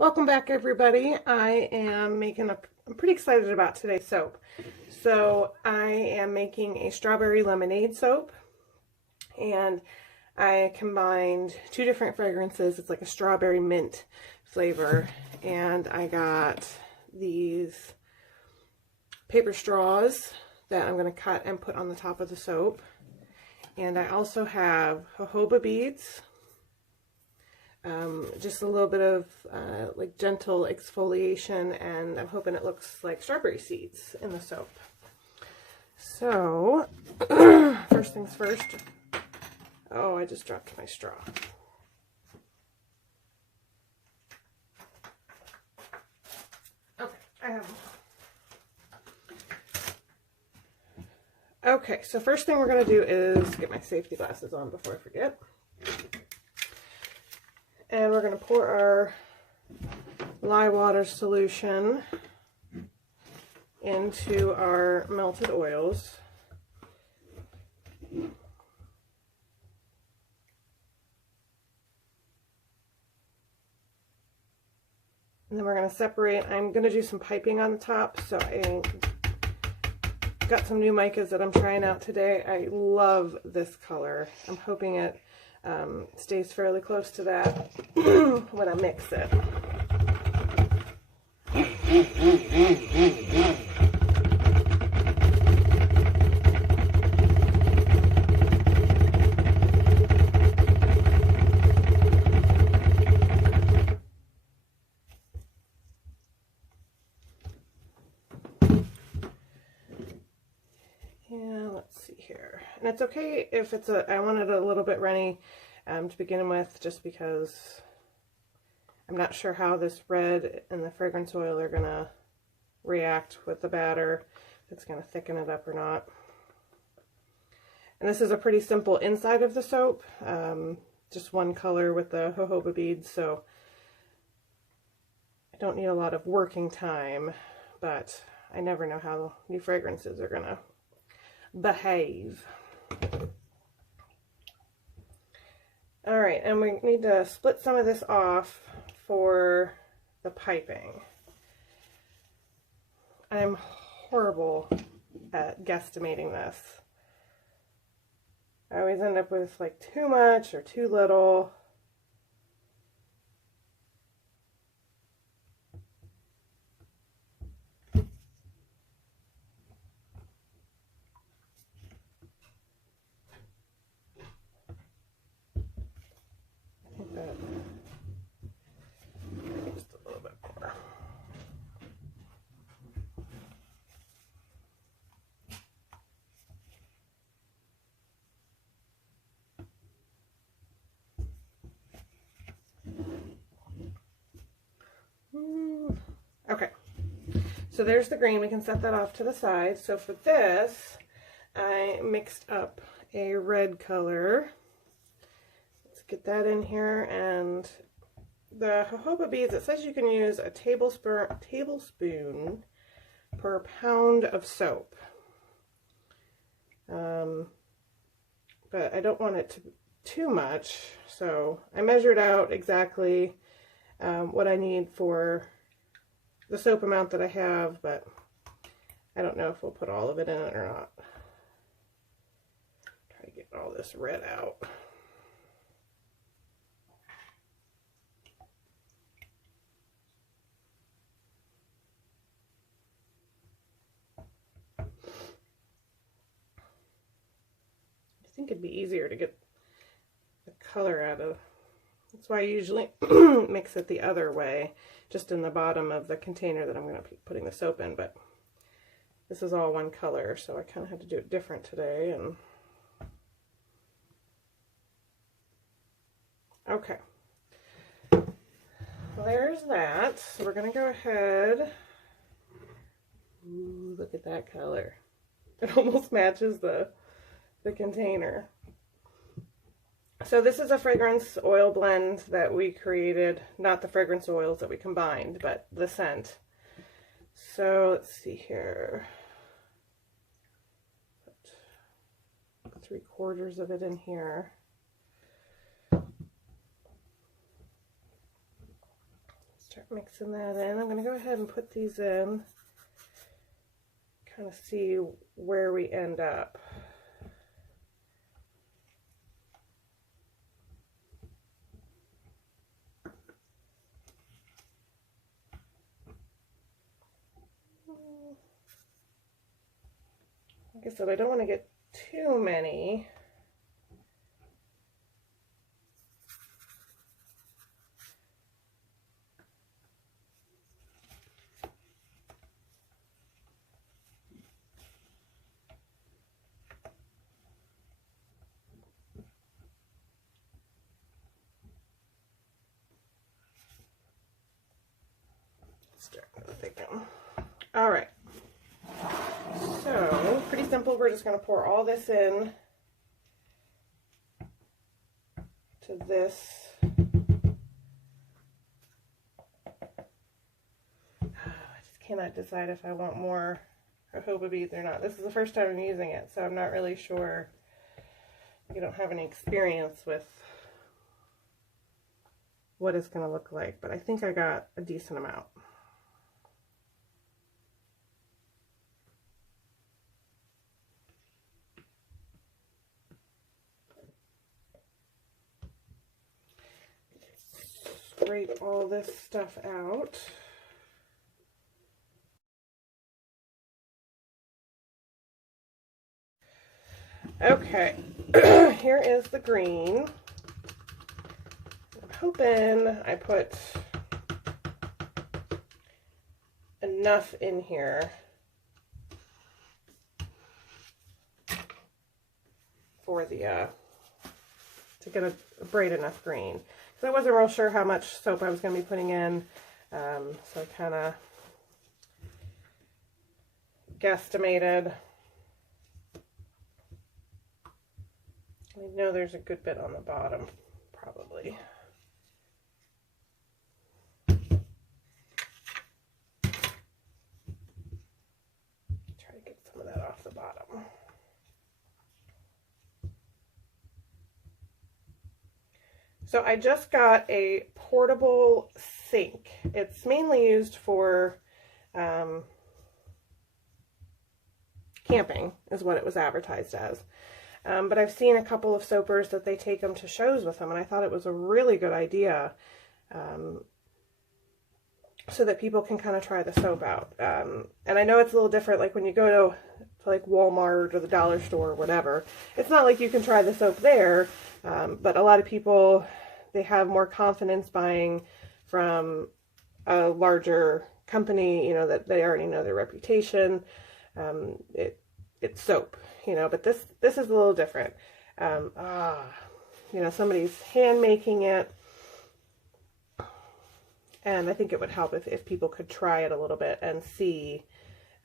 Welcome back, everybody. I'm pretty excited about today's soap. So I am making a strawberry lemonade soap, and I combined two different fragrances. It's like a strawberry mint flavor, and I got these paper straws that I'm going to cut and put on the top of the soap. And I also have jojoba beads. Just a little bit of like gentle exfoliation, and I'm hoping it looks like strawberry seeds in the soap. So, first things first. Oh, I just dropped my straw. Okay, I have. Okay, so first thing we're going to do is get my safety glasses on before I forget. And we're going to pour our lye water solution into our melted oils. And then we're going to separate. I'm going to do some piping on the top, so I got some new micas that I'm trying out today. I love this color. I'm hoping it stays fairly close to that when I mix it. And let's see here. And it's okay if it's I want it a little bit runny to begin with, just because I'm not sure how this red and the fragrance oil are going to react with the batter, if it's going to thicken it up or not. And this is a pretty simple inside of the soap, just one color with the jojoba beads, so I don't need a lot of working time, but I never know how new fragrances are going to behave. All right, and we need to split some of this off for the piping. I'm horrible at guesstimating this. I always end up with like too much or too little. Just a little bit more. Okay, so there's the green. We can set that off to the side. So for this, I mixed up a red color. Let's get that in here, and the jojoba beads, it says you can use a tablespoon per pound of soap. But I don't want it to too much, so I measured out exactly what I need for the soap amount that I have, but I don't know if we'll put all of it in it or not. Try to get all this red out. I think it'd be easier to get the color out of. That's why I usually mix it the other way, just in the bottom of the container that I'm going to be putting the soap in, but this is all one color, so I kind of had to do it different today. And okay, well, there's that. So we're going to go ahead. Ooh, look at that color. It almost matches the container. So this is a fragrance oil blend that we created, not the fragrance oils that we combined, but the scent. So let's see here. Put 3/4 of it in here. Start mixing that in. I'm going to go ahead and put these in, kind of see where we end up. Like I said, I don't want to get too many. Start to thicken. All right. So, pretty simple. We're just going to pour all this in to this. I just cannot decide if I want more jojoba beads or not. This is the first time I'm using it, so I'm not really sure. I don't have any experience with what it's going to look like, but I think I got a decent amount. Scrape all this stuff out. Okay, here is the green. I'm hoping I put enough in here for the to get a bright enough green. So I wasn't real sure how much soap I was going to be putting in, so I kind of guesstimated. I know there's a good bit on the bottom, probably. Try to get some of that off the bottom. So I just got a portable sink. It's mainly used for camping, is what it was advertised as. But I've seen a couple of soapers that they take them to shows with them, and I thought it was a really good idea, so that people can kind of try the soap out. And I know it's a little different, like when you go to like Walmart or the dollar store or whatever. It's not like you can try the soap there, but a lot of people, they have more confidence buying from a larger company, you know, that they already know their reputation. It's soap, you know, but this is a little different. You know, somebody's hand making it, and I think it would help if people could try it a little bit and see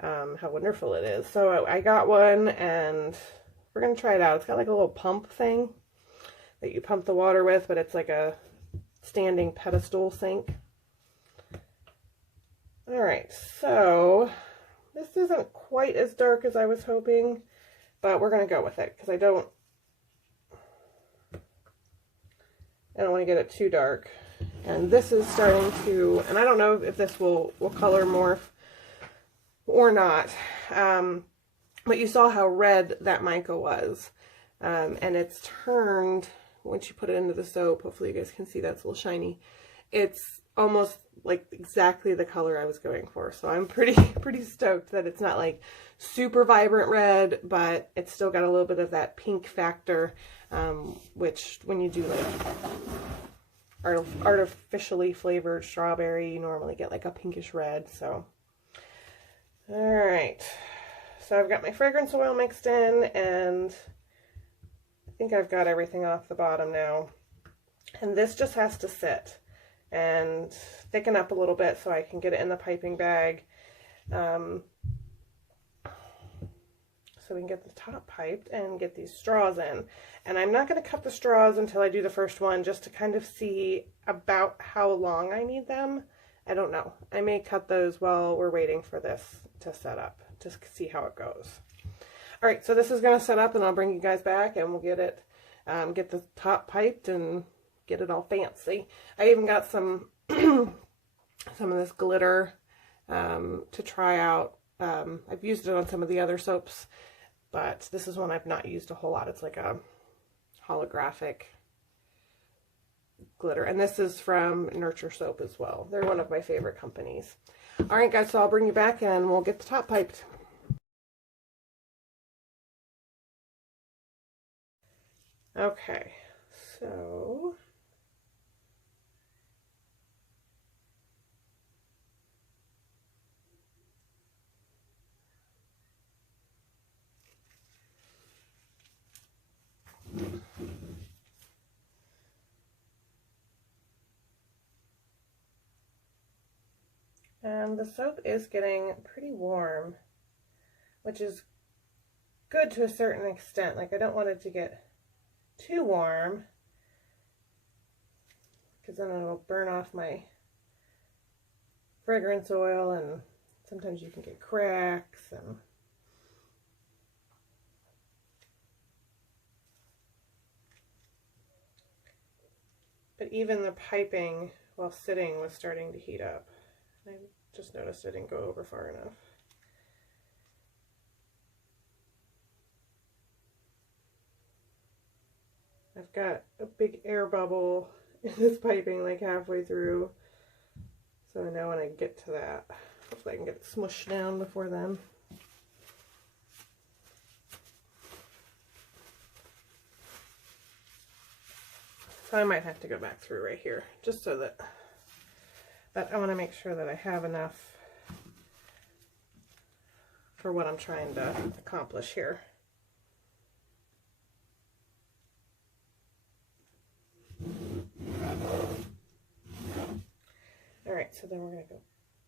how wonderful it is. So I got one, and we're going to try it out. It's got like a little pump thing that you pump the water with, but it's like a standing pedestal sink. All right, so this isn't quite as dark as I was hoping, but we're going to go with it because I don't want to get it too dark. And this is starting to, and I don't know if this will color more or not, but you saw how red that mica was, and it's turned, once you put it into the soap, hopefully you guys can see that's a little shiny, it's almost like exactly the color I was going for. So I'm pretty stoked that it's not like super vibrant red, but it's still got a little bit of that pink factor, which when you do like artificially flavored strawberry, you normally get like a pinkish red. So all right, so I've got my fragrance oil mixed in, and I think I've got everything off the bottom now, and this just has to sit and thicken up a little bit so I can get it in the piping bag, so we can get the top piped and get these straws in. And I'm not going to cut the straws until I do the first one, just to kind of see about how long I need them. I don't know. I may cut those while we're waiting for this to set up, just to see how it goes. All right, so this is going to set up, and I'll bring you guys back, and we'll get it, get the top piped and get it all fancy. I even got some some of this glitter to try out. I've used it on some of the other soaps, but this is one I've not used a whole lot. It's like a holographic glitter, and this is from Nurture Soap as well. They're one of my favorite companies. All right, guys, so I'll bring you back and we'll get the top piped. Okay, so and the soap is getting pretty warm, which is good to a certain extent. Like, I don't want it to get too warm because then it'll burn off my fragrance oil, and sometimes you can get cracks. And but even the piping while sitting was starting to heat up. I just noticed I didn't go over far enough. I've got a big air bubble in this piping like halfway through, so I know when I get to that, hopefully I can get it smushed down before then. So I might have to go back through right here just so that, but I want to make sure that I have enough for what I'm trying to accomplish here. All right, so then we're going to go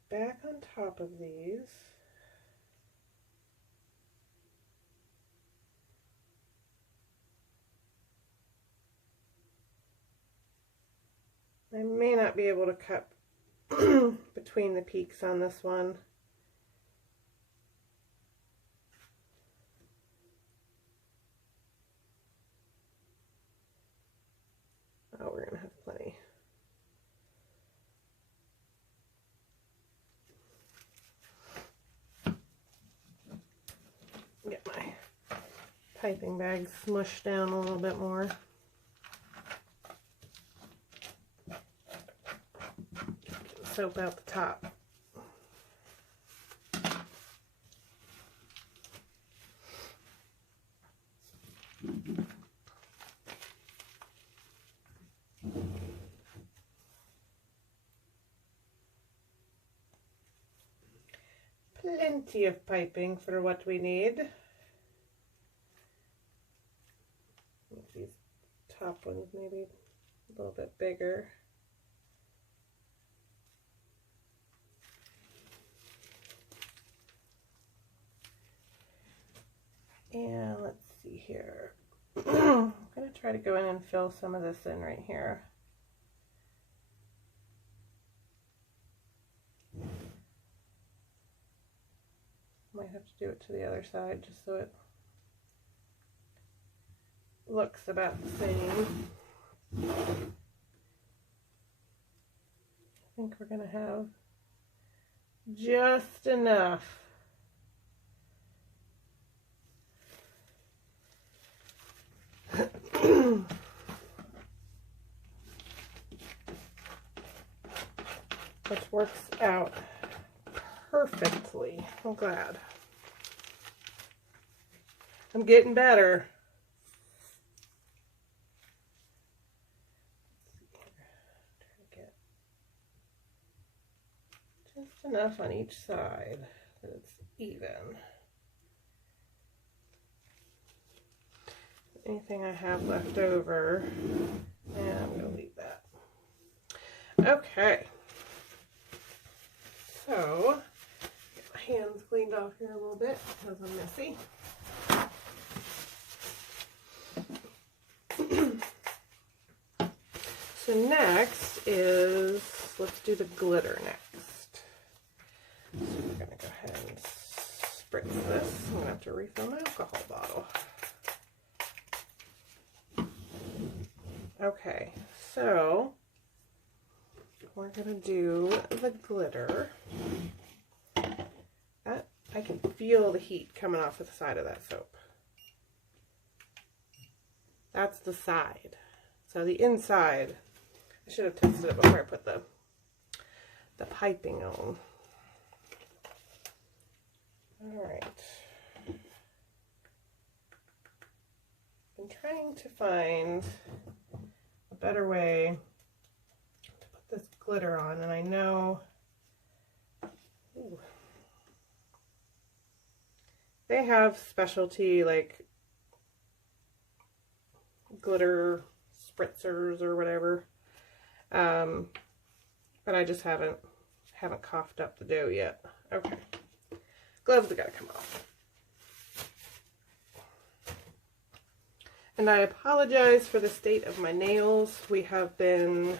back on top of these. I may not be able to cut between the peaks on this one. Oh, we're going to have plenty. Get my piping bag smushed down a little bit more. Get the soap out the top. Plenty of piping for what we need. Make these top ones maybe a little bit bigger. And let's see here. I'm going to try to go in and fill some of this in right here. Might have to do it to the other side just so it looks about the same. I think we're going to have just enough. Which works out perfectly. I'm glad. I'm getting better. Try to get just enough on each side that it's even. Anything I have left over, and I'm going to leave that. Okay. So, get my hands cleaned off here a little bit because I'm messy. So next is, let's do the glitter next. So we're going to go ahead and spritz this. I'm going to have to refill my alcohol bottle. Okay, so we're gonna do the glitter. I can feel the heat coming off of the side of that soap. That's the side. So the inside, I should have tested it before I put the piping on. All right. I'm trying to find a better way to put this glitter on, and I know they have specialty like glitter spritzers or whatever, but I just haven't coughed up the dough yet. Okay, gloves have got to come off. And I apologize for the state of my nails. We have been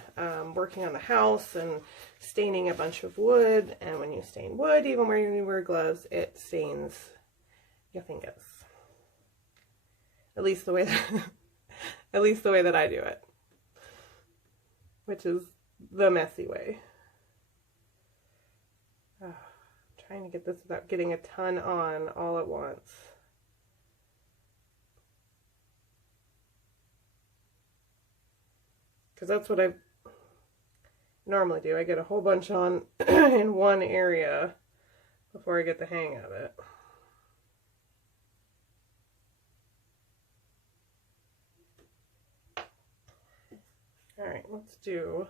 working on the house and staining a bunch of wood, and when you stain wood, even when you wear gloves, it stains your fingers. At least the way that I do it, which is the messy way. Trying to get this without getting a ton on all at once. Because that's what I normally do. I get a whole bunch on in one area before I get the hang of it. All right, let's do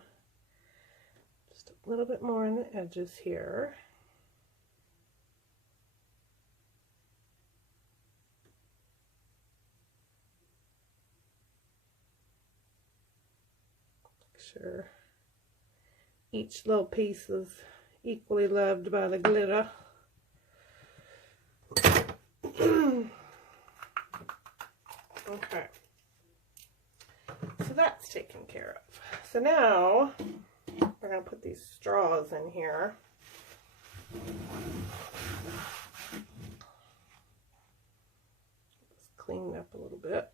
just a little bit more on the edges here. Sure each little piece is equally loved by the glitter. Okay, so that's taken care of. So now we're going to put these straws in here. Just clean it up a little bit.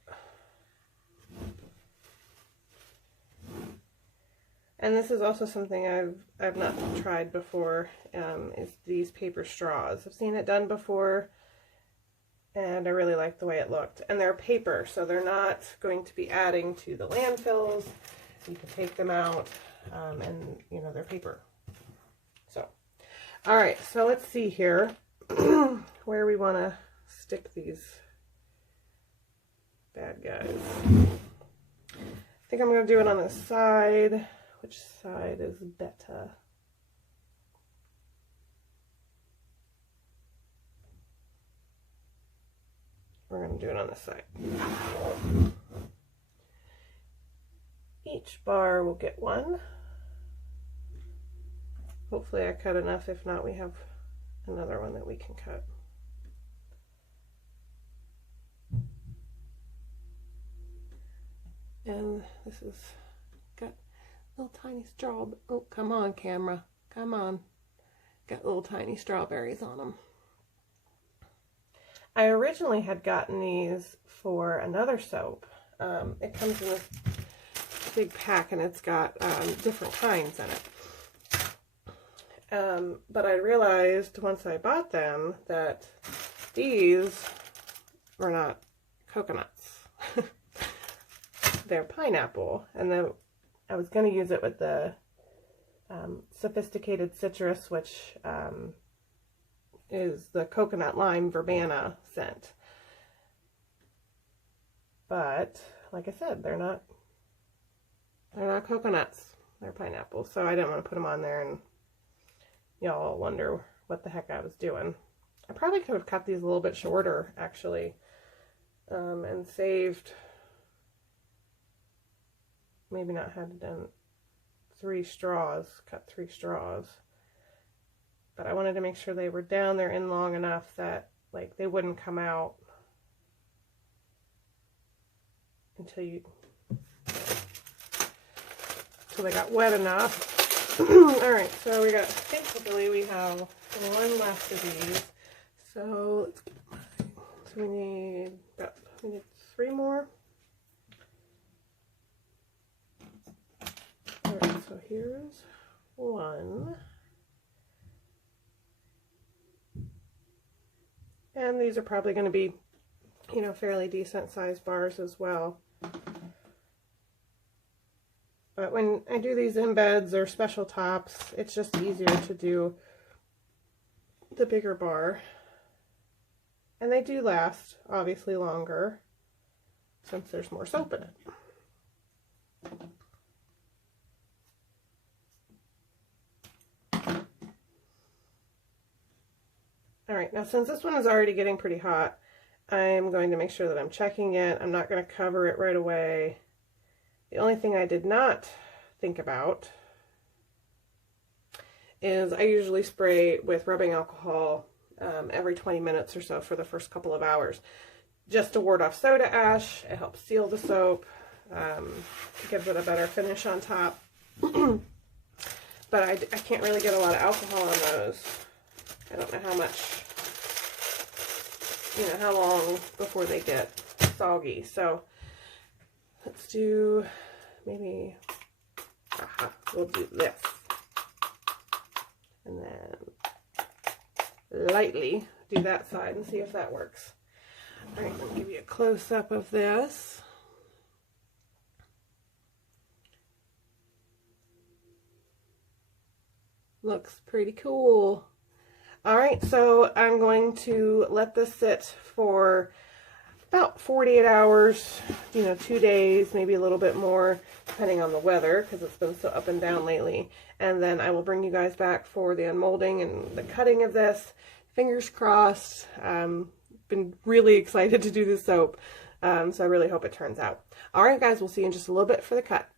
And this is also something I've not tried before, is these paper straws. I've seen it done before, and I really like the way it looked. And they're paper, so they're not going to be adding to the landfills. You can take them out, and you know, they're paper. So, all right, so let's see here where we want to stick these bad guys. I think I'm going to do it on the side. Which side is better? We're going to do it on this side. Each bar will get one. Hopefully I cut enough. If not, we have another one that we can cut. And this is got little tiny straw. Oh, come on, camera. Come on. Got little tiny strawberries on them. I originally had gotten these for another soap. It comes in this big pack, and it's got different kinds in it. But I realized once I bought them that these were not coconuts. They're pineapple, and then I was going to use it with the Sophisticated Citrus, which is the coconut lime verbena scent. But like I said, they're not coconuts. They're pineapple. So I didn't want to put them on there, and y'all wonder what the heck I was doing. I probably could have cut these a little bit shorter, actually, and saved. Maybe not had done 3 straws, cut 3 straws. But I wanted to make sure they were down there in long enough that like they wouldn't come out until they got wet enough. Alright, so we got, thankfully we have one left of these. So let's get mine. So we need 3 more. Alright, so here's one. And these are probably going to be, you know, fairly decent sized bars as well. But when I do these embeds or special tops, it's just easier to do the bigger bar. And they do last, obviously, longer since there's more soap in it. All right, now since this one is already getting pretty hot, I'm going to make sure that I'm checking it. I'm not going to cover it right away. The only thing I did not think about is I usually spray with rubbing alcohol every 20 minutes or so for the first couple of hours, just to ward off soda ash. It helps seal the soap, gives it a better finish on top. But I can't really get a lot of alcohol on those. I don't know how much, you know, how long before they get soggy. So let's do maybe, we'll do this. And then lightly do that side and see if that works. All right, let me give you a close-up of this. Looks pretty cool. All right, so I'm going to let this sit for about 48 hours, you know, 2 days, maybe a little bit more, depending on the weather, because it's been so up and down lately. And then I will bring you guys back for the unmolding and the cutting of this. Fingers crossed. Been really excited to do this soap, so I really hope it turns out. All right, guys, we'll see you in just a little bit for the cut.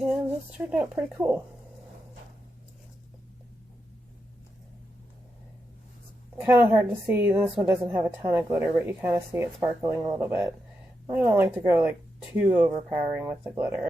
And this turned out pretty cool. Kind of hard to see. This one doesn't have a ton of glitter, but you kind of see it sparkling a little bit. I don't like to go like too overpowering with the glitter.